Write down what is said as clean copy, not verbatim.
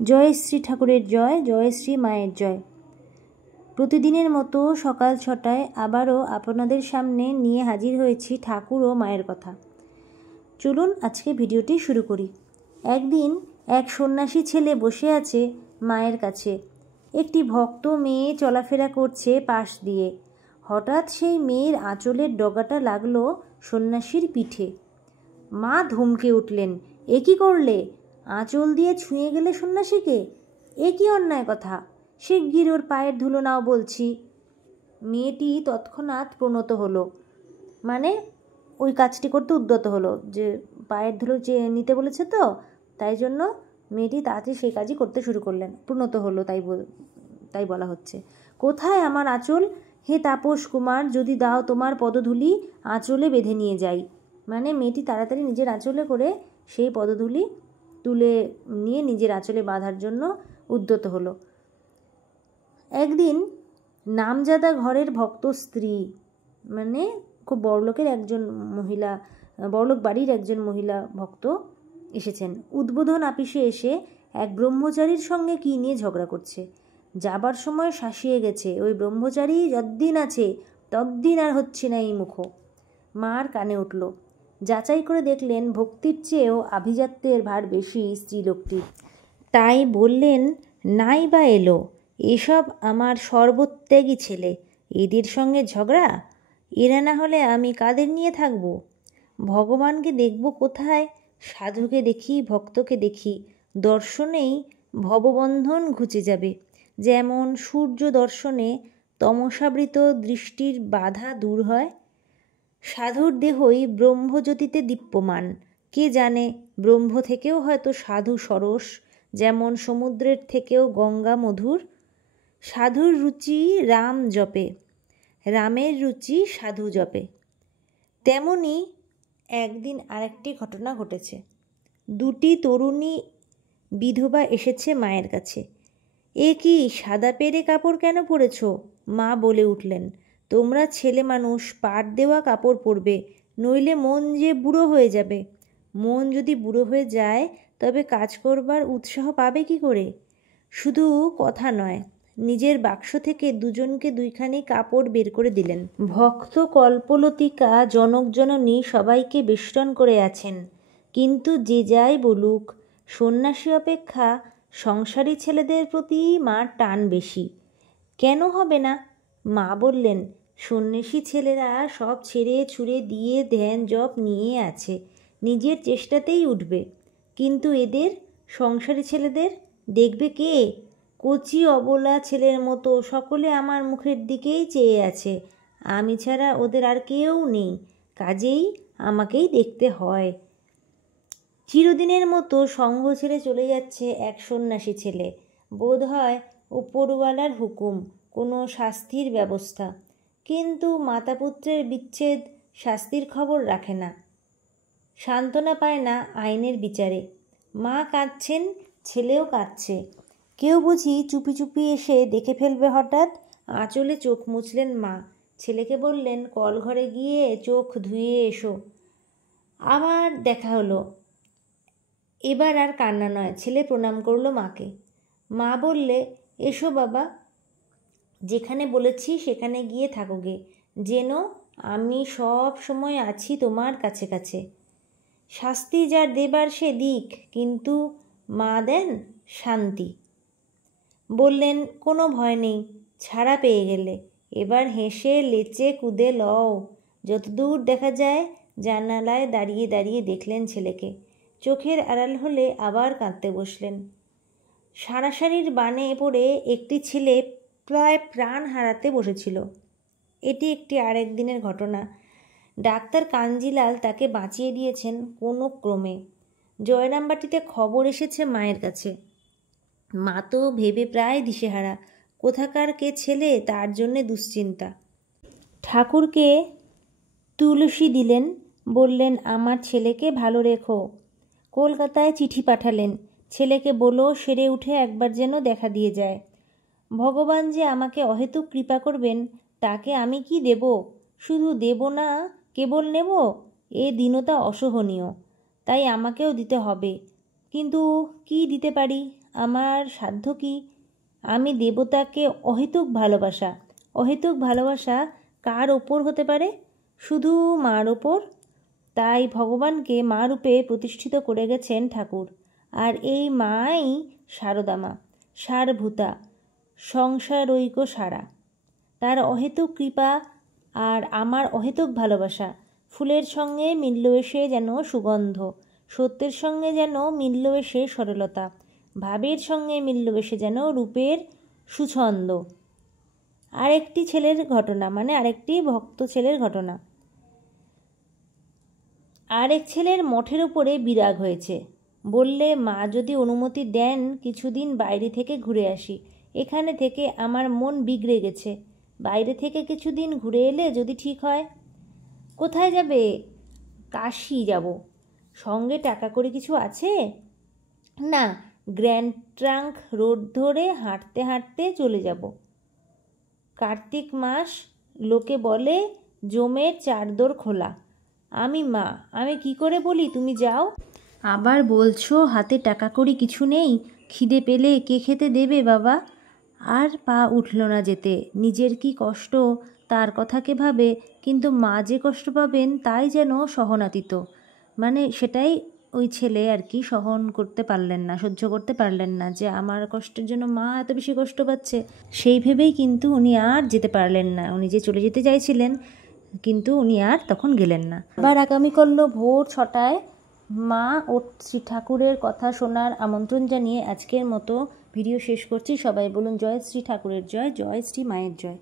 জয় শ্রী ঠাকুরের জয়, জয় শ্রী মায়ের জয়। প্রতিদিনের মতো সকাল 6টায় আবারও আপনাদের সামনে নিয়ে হাজির হয়েছি ঠাকুর ও মায়ের কথা। চলুন আজকে ভিডিওটি শুরু করি। একদিন এক সন্ন্যাসী ছেলে বসে আছে মায়ের কাছে। একটি ভক্ত মেয়ে চলাফেরা করছে পাশ দিয়ে। হঠাৎ সেই মেয়ের আঁচলের ডগাটা লাগলো সন্ন্যাসীর পিঠে। মা ধমকে উঠলেন, এ কী করলে? আঁচল দিয়ে ছুঁয়ে গেলে সন্ন্যাসীকে? এ কী অন্যায় কথা! শিগগির ওর পায়ের ধুলো নাও বলছি। মেয়েটি তৎক্ষণাৎ প্রণত হলো, মানে ওই কাজটি করতে উদ্যত হলো, যে পায়ের ধুলো যে নিতে বলেছে তো, তাই জন্য মেয়েটি তাড়াতাড়ি সেই কাজই করতে শুরু করলেন। প্রণত হলো তাই বলা হচ্ছে। কোথায় আমার আঁচল? হে তাপস কুমার, যদি দাও তোমার পদধূলি, আঁচলে বেঁধে নিয়ে যাই। মানে মেয়েটি তাড়াতাড়ি নিজের আঁচলে করে সেই পদধূলি তুলে নিয়ে নিজের আঁচলে বাঁধার জন্য উদ্যত হলো। একদিন নামজাদা ঘরের ভক্ত স্ত্রী, মানে খুব বড়লোক বাড়ির একজন মহিলা ভক্ত এসেছেন। উদ্বোধন আপিসে এসে এক ব্রহ্মচারীর সঙ্গে কী নিয়ে ঝগড়া করছে। যাবার সময় শাসিয়ে গেছে, ওই ব্রহ্মচারী যদ্দিন আছে তদ্দিন আর হচ্ছে না এই মুখো। মার কানে উঠল। যাচাই করে দেখলেন ভক্তির চেয়েও আভিজাত্যের ভার বেশি স্ত্রীলোকটির। তাই বললেন, নাই বা এলো, এসব আমার সর্বত্যাগী ছেলে, এদের সঙ্গে ঝগড়া? এরা না হলে আমি কাদের নিয়ে থাকব? ভগবানকে দেখব কোথায়? সাধুকে দেখি, ভক্তকে দেখি, দর্শনেই ভববন্ধন ঘুচে যাবে। যেমন সূর্য দর্শনে তমসাবৃত দৃষ্টির বাধা দূর হয়। সাধুর দেহই ব্রহ্মজ্যোতিতে দীপ্যমান। কে জানে, ব্রহ্ম থেকেও হয়তো সাধু সরস, যেমন সমুদ্রের থেকেও গঙ্গা মধুর। সাধুর রুচি রাম জপে, রামের রুচি সাধু জপে। তেমনি একদিন আরেকটি ঘটনা ঘটেছে। দুটি তরুণী বিধবা এসেছে মায়ের কাছে। এ কি, সাদা পেরে কাপড় কেন পরেছ? মা বলে উঠলেন, তোমরা ছেলে মানুষ, পাট দেওয়া কাপড় পরবে, নইলে মন যে বুড়ো হয়ে যাবে। মন যদি বুড়ো হয়ে যায় তবে কাজ করবার উৎসাহ পাবে কি করে? শুধু কথা নয়, নিজের বাক্স থেকে দুজনকে দুইখানি কাপড় বের করে দিলেন। ভক্ত কল্পলতিকা জনকজননী সবাইকে বেষ্টন করে আছেন। কিন্তু যে যাই বলুক, সন্ন্যাসী অপেক্ষা সংসারী ছেলেদের প্রতি মার টান বেশি। কেন হবে না? মা বললেন, সন্ন্যাসী ছেলেরা সব ছেড়ে ছুড়ে দিয়ে ধ্যান জপ নিয়ে আছে, নিজের চেষ্টাতেই উঠবে। কিন্তু এদের, সংসারী ছেলেদের, দেখবে কে? কচি অবলা ছেলের মতো সকলে আমার মুখের দিকেই চেয়ে আছে। আমি ছাড়া ওদের আর কেউ নেই, কাজেই আমাকেই দেখতে হয়। চিরদিনের মতো সঙ্গ ছেড়ে চলে যাচ্ছে এক সন্ন্যাসী ছেলে। বোধ হয় উপরওয়ালার হুকুম, কোনো শাস্তির ব্যবস্থা। কিন্তু মাতাপুত্রের বিচ্ছেদ শাস্তির খবর রাখে না, সান্ত্বনা পায় না আইনের বিচারে। মা কাঁদছেন, ছেলেও কাঁদছে। কেউ বুঝি চুপি চুপি এসে দেখে ফেলবে হঠাৎ। আঁচলে চোখ মুছলেন মা। ছেলেকে বললেন, কলঘরে গিয়ে চোখ ধুয়ে এসো। আবার দেখা হলো। এবার আর কান্না নয়। ছেলে প্রণাম করলো মাকে। মা বললে, এসো বাবা, যেখানে বলেছি সেখানে গিয়ে থাকোগে, যেন আমি সব সময় আছি তোমার কাছে কাছে। শাস্তি যার দেবার সে দিক, কিন্তু মা দেন শান্তি। বললেন, কোনো ভয় নেই, ছাড়া পেয়ে গেলে। এবার হেসে লেচে কুদে লও। যতদূর দেখা যায় জানালায় দাঁড়িয়ে দাঁড়িয়ে দেখলেন ছেলেকে। চোখের আড়াল হলে আবার কাঁদতে বসলেন। সারাসারির বানে পড়ে একটি ছেলে প্রায় প্রাণ হারাতে বসেছিল। এটি একটি আরেক দিনের ঘটনা। ডাক্তার কাঞ্জিলাল তাকে বাঁচিয়ে দিয়েছেন কোনো ক্রমে। জয়রামবাটিতে খবর এসেছে মায়ের কাছে। মা তো ভেবে প্রায় দিশেহারা, কোথাকার কে ছেলে তার জন্যে দুশ্চিন্তা। ঠাকুরকে তুলসী দিলেন, বললেন, আমার ছেলেকে ভালো রেখো। কলকাতায় চিঠি পাঠালেন, ছেলেকে বলো সেরে উঠে একবার যেন দেখা দিয়ে যায়। ভগবান যে আমাকে অহেতুক কৃপা করবেন, তাকে আমি কি দেব? শুধু দেব না, কেবল নেব? এ দীনতা অসহনীয়, তাই আমাকেও দিতে হবে। কিন্তু কি দিতে পারি? আমার সাধ্য কি? আমি দেবতাকে অহেতুক ভালোবাসা। অহেতুক ভালোবাসা কার ওপর হতে পারে? শুধু মার ওপর। তাই ভগবানকে মা রূপে প্রতিষ্ঠিত করে গেছেন ঠাকুর। আর এই মাই শারদা মা, সারভূতা, সংসারৈক সারা। তার অহেতুক কৃপা আর আমার অহেতুক ভালোবাসা ফুলের সঙ্গে মিলল এসে যেন সুগন্ধ, সত্যের সঙ্গে যেন মিলল এসে সরলতা, ভাবের সঙ্গে মিলল এসে যেন রূপের সুছন্দ। আরেকটি ছেলের ঘটনা, মানে আরেকটি ভক্ত ছেলের ঘটনা। আরেক ছেলের মঠের উপরে বিরাগ হয়েছে। বললে, মা যদি অনুমতি দেন কিছুদিন বাইরে থেকে ঘুরে আসি। এখানে থেকে আমার মন বিগড়ে গেছে। বাইরে থেকে কিছুদিন ঘুরে এলে যদি ঠিক হয়। কোথায় যাবে? কাশী যাব। সঙ্গে টাকা করে কিছু আছে? না, গ্র্যান্ড ট্রাঙ্ক রোড ধরে হাঁটতে হাঁটতে চলে যাব। কার্তিক মাস, লোকে বলে জমের চারদোর খোলা। আমি মা, আমি কি করে বলি তুমি যাও? আবার বলছো হাতে টাকা কড়ি কিছু নেই, খিদে পেলে কে খেতে দেবে বাবা? আর পা উঠল না যেতে। নিজের কি কষ্ট তার কথা কে ভাবে, কিন্তু মা যে কষ্ট পাবেন তাই যেন সহনাতীত। মানে সেটাই ওই ছেলে আর কি সহন করতে পারলেন না, সহ্য করতে পারলেন না যে আমার কষ্টের জন্য মা এত বেশি কষ্ট পাচ্ছে। সেই ভেবেই কিন্তু উনি আর যেতে পারলেন না। উনি যে চলে যেতে চাইছিলেন, কিন্তু উনি আর তখন গেলেন না। আবার আগামী করল ভোর 6টায় মা ও শ্রী ঠাকুরের কথা শোনার আমন্ত্রণ জানিয়ে আজকের মতো ভিডিও শেষ করছি। সবাই বলুন জয় শ্রী ঠাকুরের জয়, জয় শ্রী মায়ের জয়।